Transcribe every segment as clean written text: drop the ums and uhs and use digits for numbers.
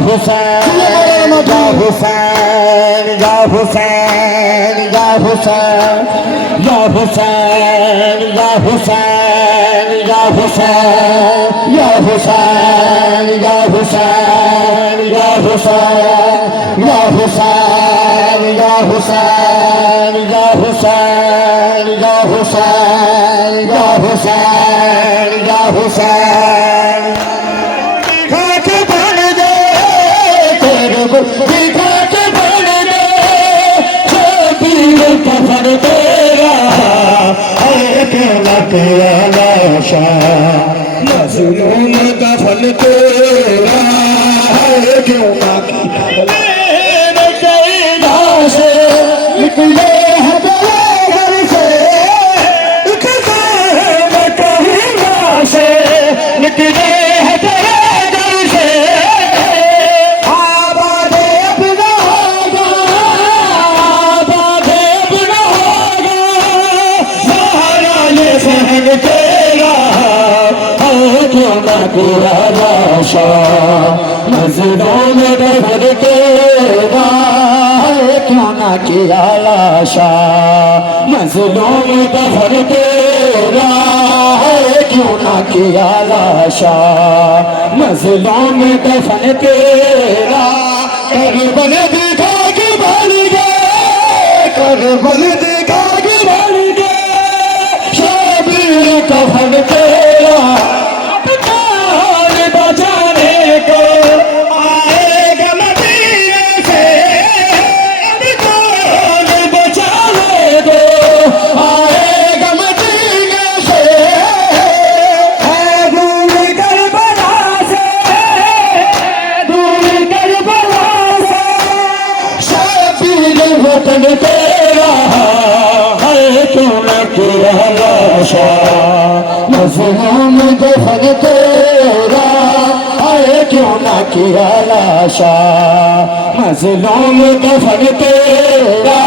Hussein, Ya Hussein, Ya Hussein, Ya Hussein, Ya Hussein, Ya Hussein, Ya Hussein, Ya Hussein, Ya Hussein, Ya Hussein, Ya Hussein, Ya Hussein, Ya Hussein, Ya Hussein, Ya Hussein, Ya Hussein. कफन तेरा है अकेला तेरा लाशा मजलूम कफन तेरा है क्यों ना मेरे कैदा से निकले हैं घर से निकले हैं कहीना से निकले हैं तेरे घर से तेरा है क्यों ना तेरा लाशा मजदों में दफन तेरा है क्यों ना किया लाशा मजदों में दफन तेरा है क्यों ना किया लाशा मजदों में दफन तेरा करबल दिखा के बन गए करबल दिखा के बन गए कफन तेरा अब कौन बचाने को आएगा मदीने से अब कौन बचाने को आएगा मदीने से है दूर करबला से दूर करबला से शबीर वतन तेरा है क्यों न तेरा लाशा मजलूम दफन तेरा है क्यों ना किया लाशा मजलूम दफन तेरा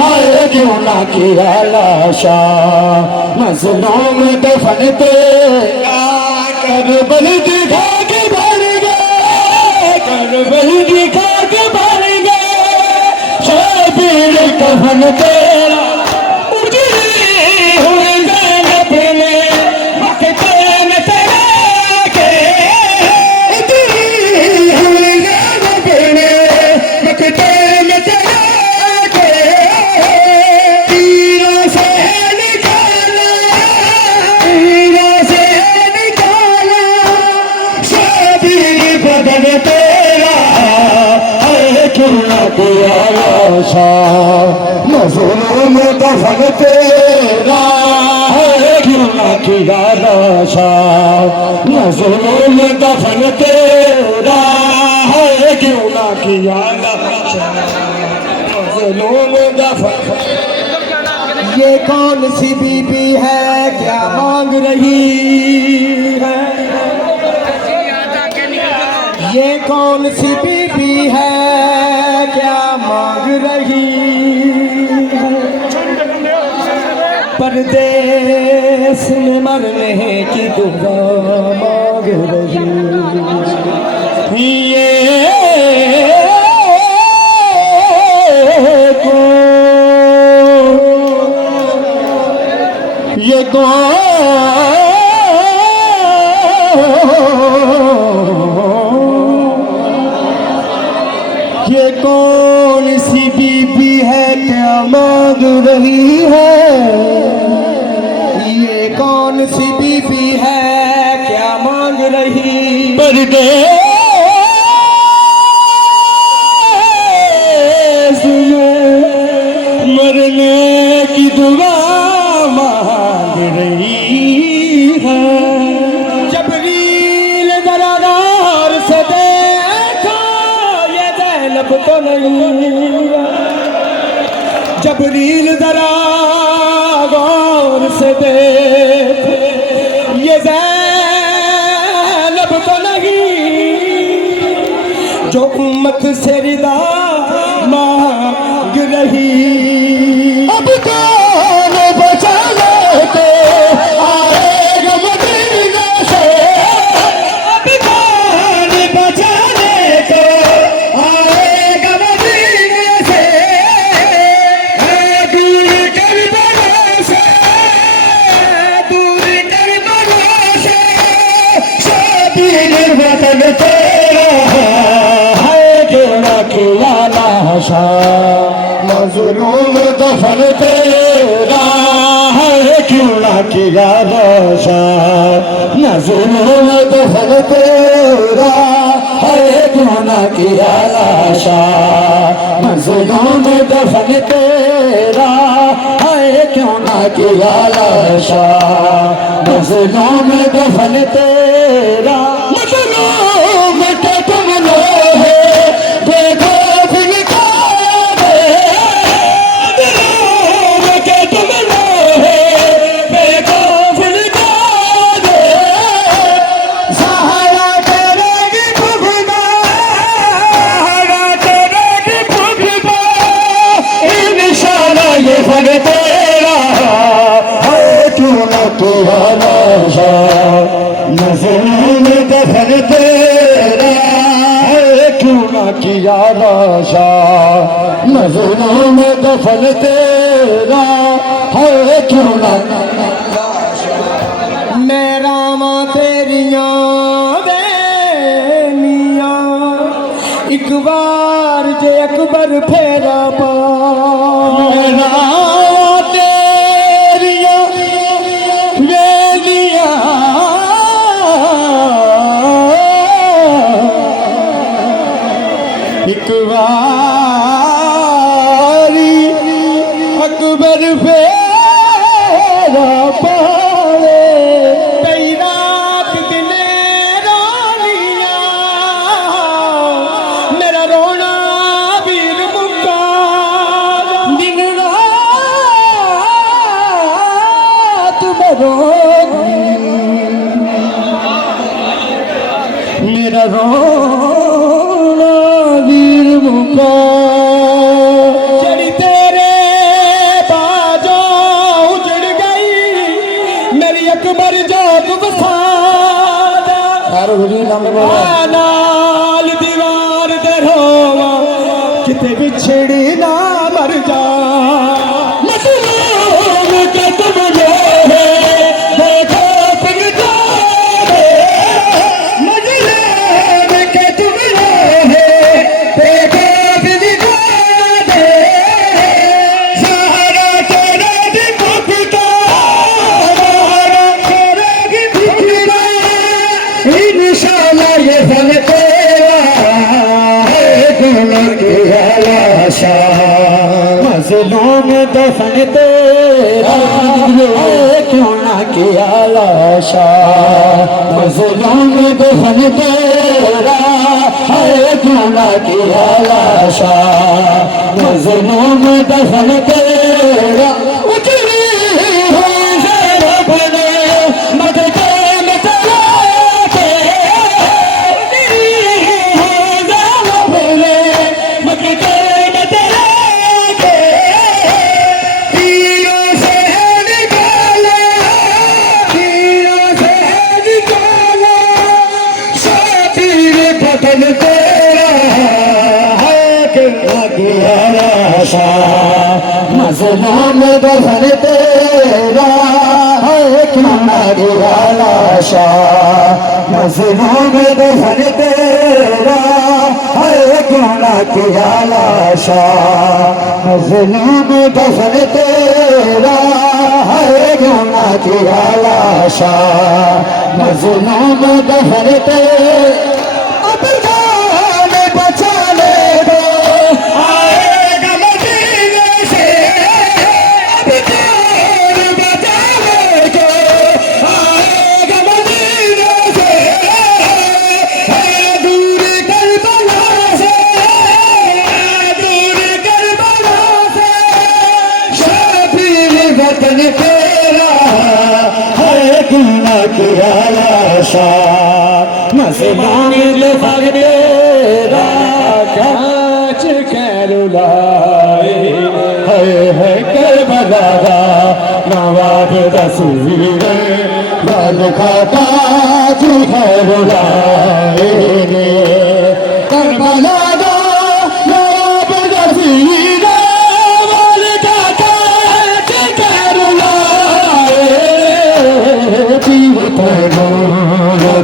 है क्यों ना किया लाशा मजलूम दफन तेरा करबल दिखा के भर गए करबल दिखा के भर गए शबीर कफन तेरा मजलूम दफन तेरा है क्यों ना किया लाशा मजलूम दफन तेरा है क्यों ना किया लाशा मजलूम दफन ये कौन सी बीबी है क्या मांग रही है ये कौन सी बीबी है क्या मांग रही है परदेस में मरने की दुआ मांग रही ये कौन सी बीबी है क्या मांग रही है ये कौन सी बीबी है क्या मांग रही परदेस में मरने की दुआ मांग रही है जबरील दरार से देखा ये ज़ैनब तो नहीं जबरील दरा गौर से देख ये ज़ैनब तो नहीं जो उम्मत से रिदा मांग रही अब कौन बचा लेते आएगा मदीने से अब कौन बचा लेते लाशा मजलूम दफन तेरा है क्यों ना किया लाशा मजलूम दफन तेरा है क्यों ना किया लाशा मजलूम दफन तेरा है क्यों ना किया लाशा मजलूम दफन तेरा मजलूम के तुम लोग देखो फिर कारे मजलूम के तुम लोग देखो फिर कारे सहारा करेगी भुगना सहारा करेगी भुगना इंशाल्लाह ये फन तेरा है क्यों ना किया लाशा मजलूम दफन तेरा है क्यों ना किया लाशा मजलूम दफन तेरा है क्यों ना मेरा मां तेरिया बेनिया एक बार जे अकबर फेरा पा मेरा तेरिया बेनिया एक बारी अकबर फेरा पावे कई रात दिने रानिया मेरा रोना वीर मुक्का दिन रात रोगी मेरा रोना वीर मुका जड़ी तेरे बाजो उजड़ गई मेरी अकबर जोग वसादा नाल दीवार दे रोवा किते बिछड़ी ना मर जा मजलूम के तुम लोग देखो फिर कारे मजलूम के तुम लोग देखो फिर कारे सहारा करेगी भुगता सहारा करेगी भुगता इंशाल्लाह ये फन तेरा है क्यों ना किया लाशा मजलूम दफन तेरा है क्यों ना किया लाशा मजलूम दफन तेरा है क्यों ना किया लाशा मजलूम दफन तेरा उजड़ी हुई ज़रब ने मत के मचला के उजड़ी हुई ज़रब ने मत के मचला के तीरों से निकाला तीरों से निकाला शातिर बदन तेरा है कि किया लाशा मजलूम दफन तेरा है क्यों ना किया लाशा मजलूम दफन तेरा है क्यों ना किया लाशा मजलूम दफन तेरा है क्यों ना किया लाशा मजलूम दफन तेरा अब जान बचा ले दो आएगा मदीने से अब जान बचा ले दो आएगा मदीने से है दूर करबला से दूर करबला से शबीर वतन तेरा है क्यों ना किया लाशा मजलूम दफन तेरा कांच कैरुलाए है करबला नवाब तस्वीर लाल का ताज कैरुलाए करबला नवाब तस्वीर लाल का ताज कैरुलाए जीवत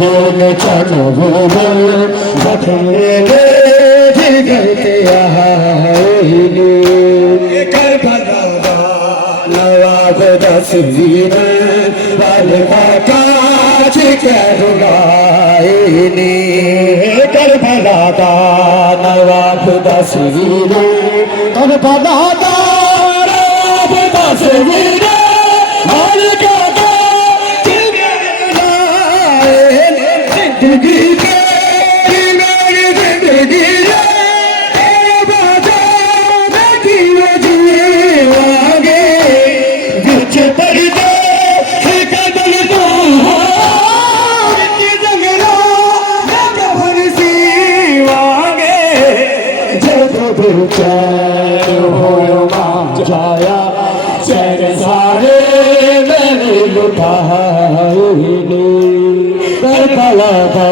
दिल चलो बखेरे जिगर के तस्वीर वाले काज कहलाएने करबला दा नवाब तस्वीर करबला दा नवाब तस्वीर वाले काज कहलाएने जिंदगी के मेरी जिंदगी जाया चैन सारे मैंने लुटाए करबला दा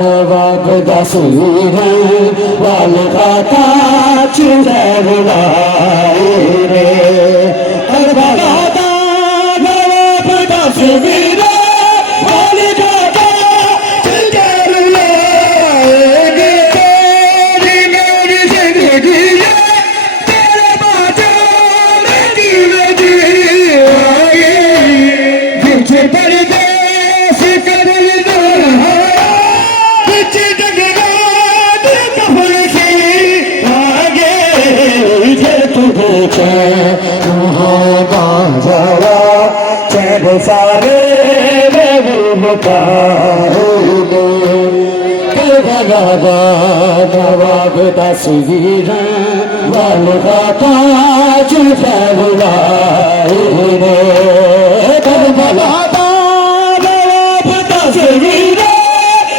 नवाब तस्वीर वाले काज कहलाए करबला दा नवाब तस्वीर वाले काज कहलाए मेरी जिंदगी सारे नवाब तस्वीर वाले काज कहलाए करबला दा नवाब तस्वीर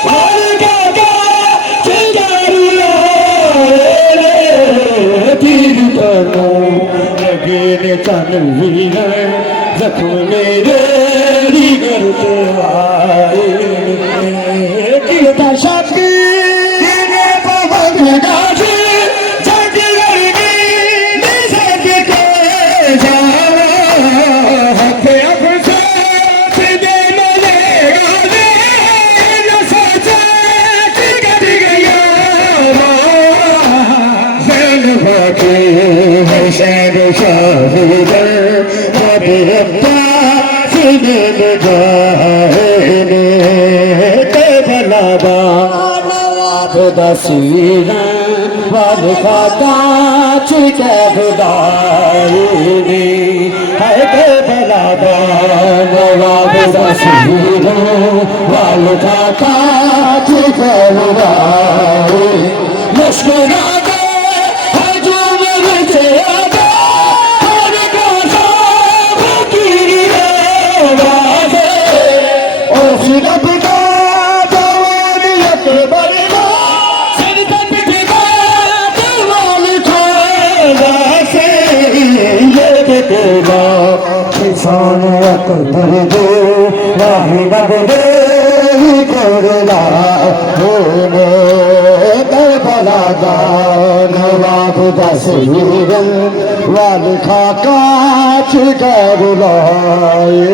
वाले काज कहलाए तीर तनु लगे ने तनवीर जख्म मेरे करते आए शक्ति पवन गाजी जग लगी निसक के जावा हथे अफसोस दे मिलेगा दे न सोचा कि कट गया जैन बाकी है शहर शाहिदर नवाब तस्वीर वाले काज कहलाए है करबला दा नवाब तस्वीर वाले काज कहलाए मुस्कुरा किसान अकबर दे राही नबदे करला होने करबला दा नवाब तस्वीर वाले काज कहलाए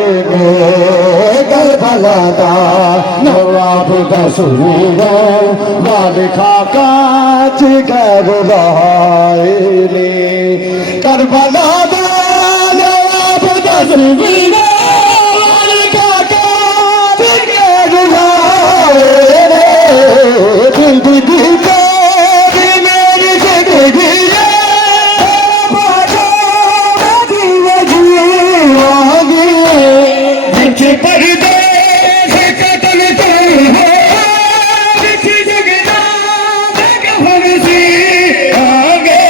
करबला दा नवाब तस्वीर वाले काज कहलाए करबला दा तस्वीर वाले काज कहलाए जिंदगी तेरी मेरी जिंदगी परदेश कतल आगे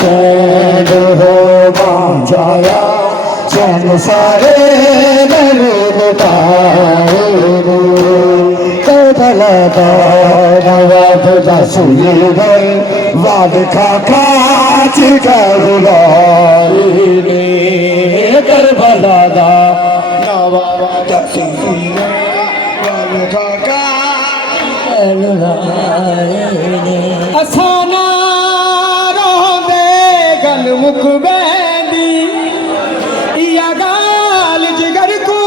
चैन हो जाया चैन सारे करबला दा नवाब तस्वीर वाले काज कहलाए करबला दा नवाब तस्वीर वाले काज कहलाए असाना रोंदे गल मुक बैदी या गाल जिगर को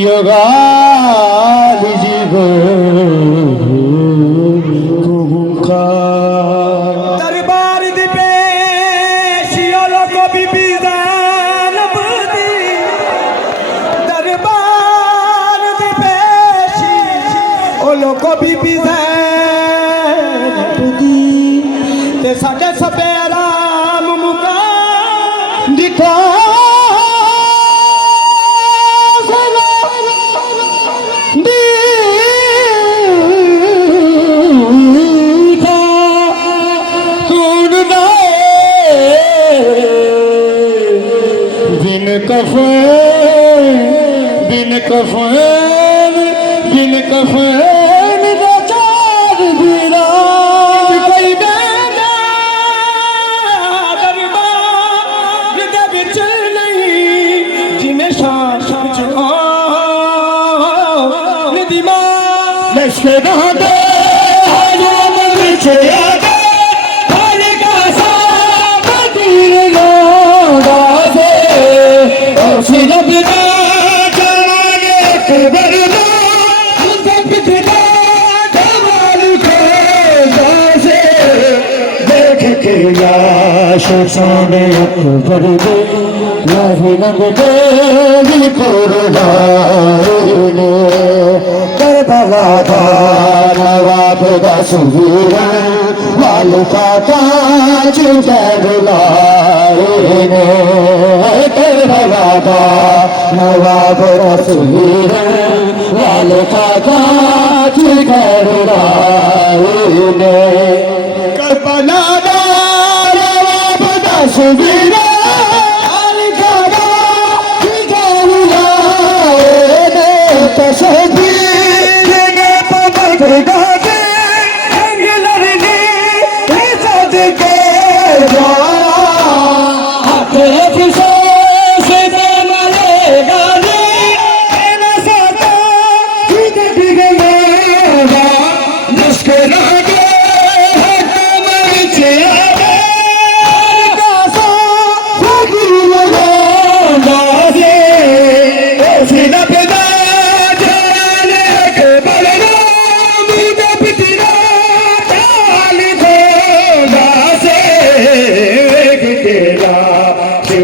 गालिब दरबार दी पेशी ओलो को बीबी ज़ैनब दी दरबार दी पेशी ओलो को बीबी ज़ैनब दी ते साडे सपेरा मुका दिखा बिन कफन बिन कफन दा चार बीरा कोई बेना दरबार दे विच नहीं जिमें शान विच नदीमा लश्करा दे हजम विच आगे हर का साथ तीर लोड़ा से सिरब का जवाने अकबर दा जब दिला जवान को से देख के लाश सोने अकबर दे लाही नब दे भी कुर्बानी करबला दा नवाब दा सुवीरा वालू का काज करलाए ने करबला दा नवाब दा सुवीरा वालू का काज करलाए ने करबला दा नवाब दा सुवीरा वालू का काज करलाए ने तस्वीर ने पवित्र गाते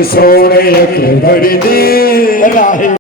सोने अकबर दे